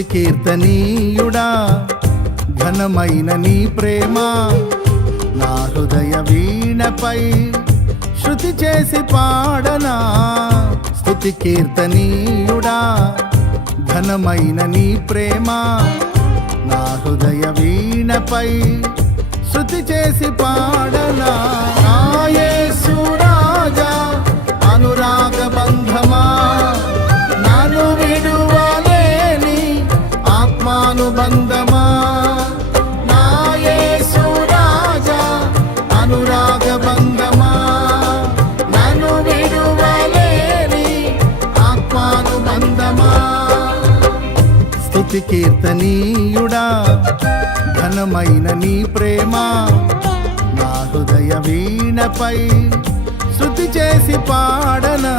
స్తుతి కీర్తనీయుడా ఘనమైన నీ ప్రేమ నా హృదయ వీణపై శృతి చేసి పాడనా. స్తుతి కీర్తనీయుడా ఘనమైన నీ ప్రేమ నా హృదయ వీణపై శృతి చేసి పాడనా. నా యేసు రాజా అనురాగ బంధమా నన్ను విడువలేని ఆత్మానుబంధమా. నా యేసు రాజా అనురాగ బంధమా నన్ను విడువలేని ఆత్మానుబంధమా. స్తుతి కీర్తనీయుడా ఘనమైన నీ ప్రేమ నా హృదయ వీణపై శృతి చేసి పాడనా.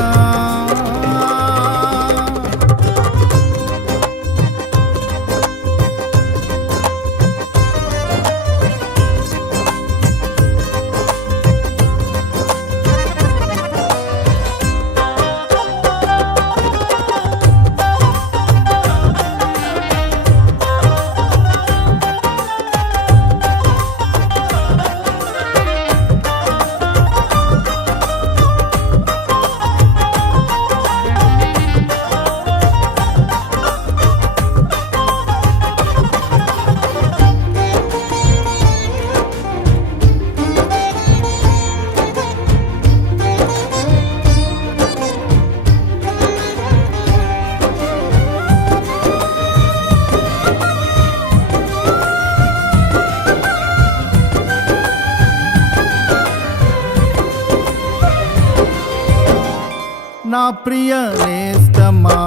నా ప్రియ నేస్తమా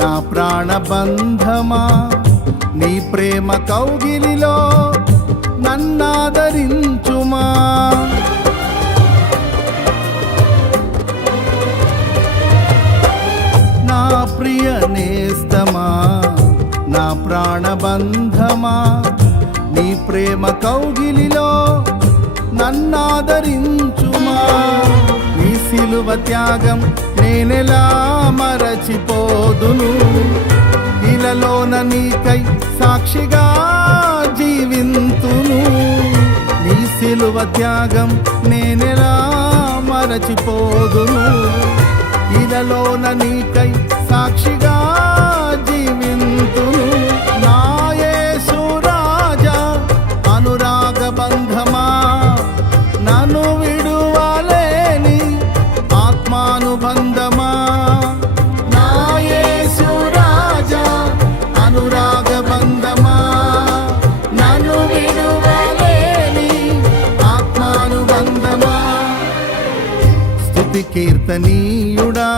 నా ప్రాణబంధమా నీ ప్రేమ కౌగిలిలో నన్నాదరించుమా. నా ప్రియ నేస్తమా నా ప్రాణబంధమా నీ ప్రేమ కౌగిలిలో నన్నాదరించుమా. నీ సిలువ త్యాగం నేనెలా మరచిపోదును, ఇలలోన నీకై సాక్షిగా జీవింతును. నీ సిలువ త్యాగం నేనెలా మరచిపోదును, ఇలలోన నీకై సాక్షిగా జీవింతును. నా యేసు రాజా అనురాగ బంధమా నన్ను విడువలేని ఆత్మానుబంధమా. నా యేసు రాజా అనురాగ బంధమా నన్ను విడువలేని ఆత్మానుబంధమా. స్తుతి కీర్తనీయుడా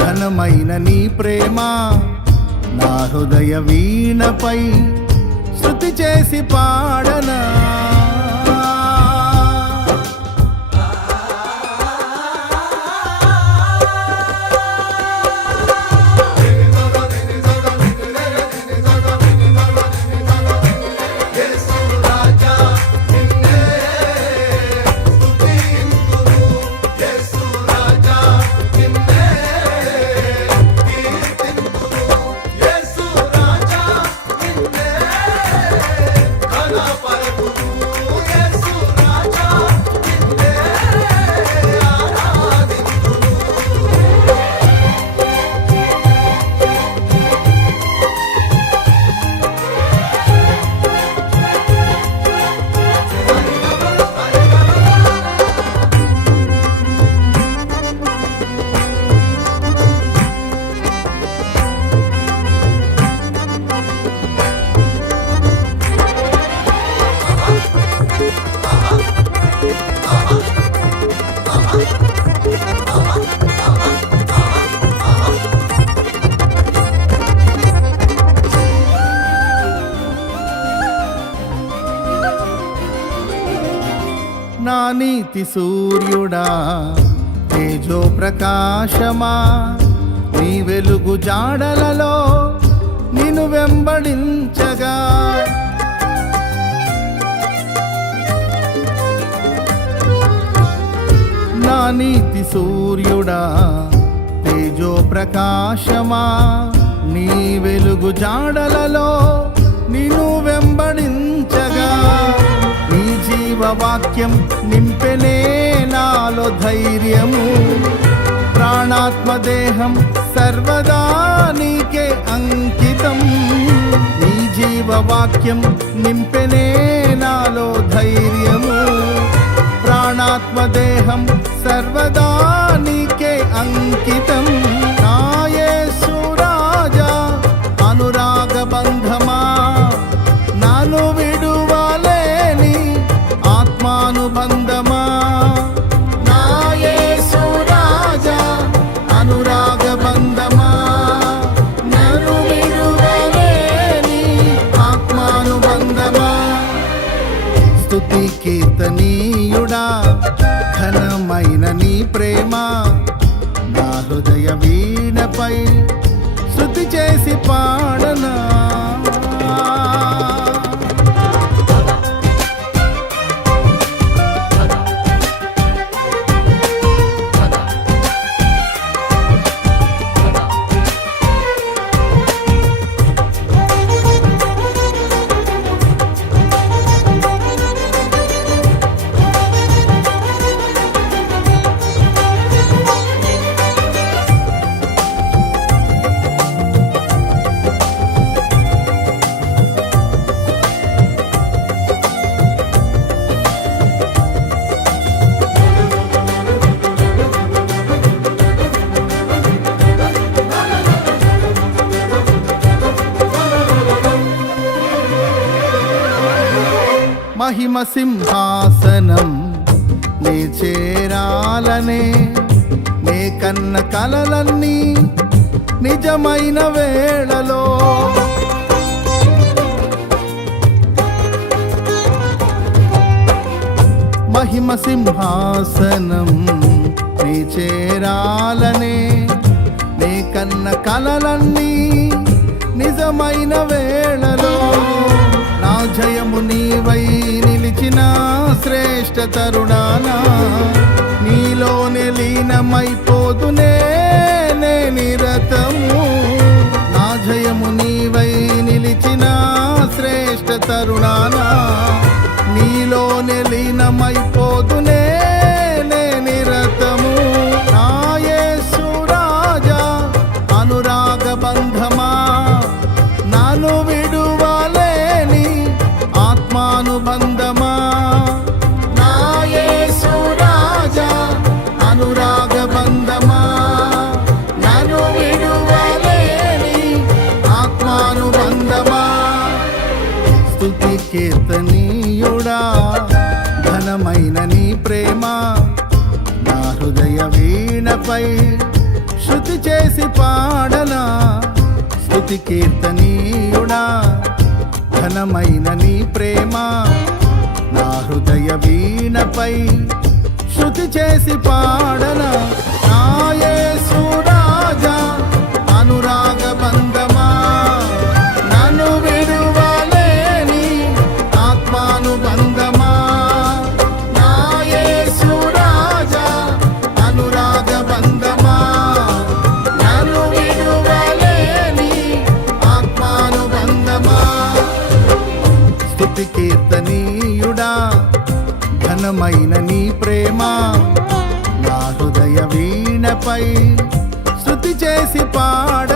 ఘనమైన నీ ప్రేమ నా హృదయ వీణపై శృతి చేసి పాడనా. నా నీతి సూర్యుడా తేజో ప్రకాశమా నీ వెలుగు జాడలలో నిన్ను వెంబడించగా. నా నీతి సూర్యుడా తేజో ప్రకాశమా నీ వెలుగు జాడలలో నిన్ను వెంబడించగా నీ జీవవాక్యం నింపెనే నాలో ధైర్యము. ప్రాణాత్మ దేహం సర్వదా నీకే అంకితం. నీ జీవవాక్యం నింపెనే నాలో ధైర్యము. ప్రాణాత్మ దేహం సర్వదా నీకే అంకితం. నా యేసు రాజా అనురాగ బంధమా, నన్ను విడువలేని ఆత్మానుబంధమా. నా యేసు రాజా అనురాగ బంధమా, నన్ను విడువలేని ఆత్మానుబంధమా. స్తుతి కీర్తనీయుడా ఘనమైన నీ ప్రేమ నా హృదయ వీణపై శృతి చేసి పాడనా. మహిమ సింహాసనం నే చేరాలనే నే కన్న కలలన్నీ నిజమైన వేళలో. మహిమ సింహాసనం నే చేరాలనే నే కన్న కలలన్నీ నిజమైన వేళలో. నా జయము నీవై నిలిచిన శ్రేష్ఠ తరుణానా, నీలోనే లీనమైపోదునే నే నిరతము. నా జయము నీవై నిలిచిన శ్రేష్ఠ తరుణానా, నీలోనే లీనమైపోదునే నే నిరతము. నా యేసు రాజా అనురాగ బంధమా, నన్ను విడువలేని ఆత్మానుబంధమా. నా యేసు రాజా అనురాగ బంధమా, నన్ను విడువలేని ఆత్మానుబంధమా. స్తుతి కీర్తనీయుడా ఘనమైన నీ ప్రేమ నా హృదయ వీణపై శృతి చేసి పాడనా. స్తుతి కీర్తనీయుడా ఘనమైన నీ ప్రేమ నా హృదయ వీణపై శృతి చేసి పాడనా. నా యేసు రాజా అనురాగ బంధమా, నన్ను విడువలేని ఆత్మానుబంధమా. నా యేసు రాజా అనురాగ బంధమా, నన్ను విడువలేని ఆత్మానుబంధమా. స్తుతి కీర్తనీయుడా ఘనమైన నీ ప్రేమ నా హృదయ వీణపై శృతి చేసి పాడ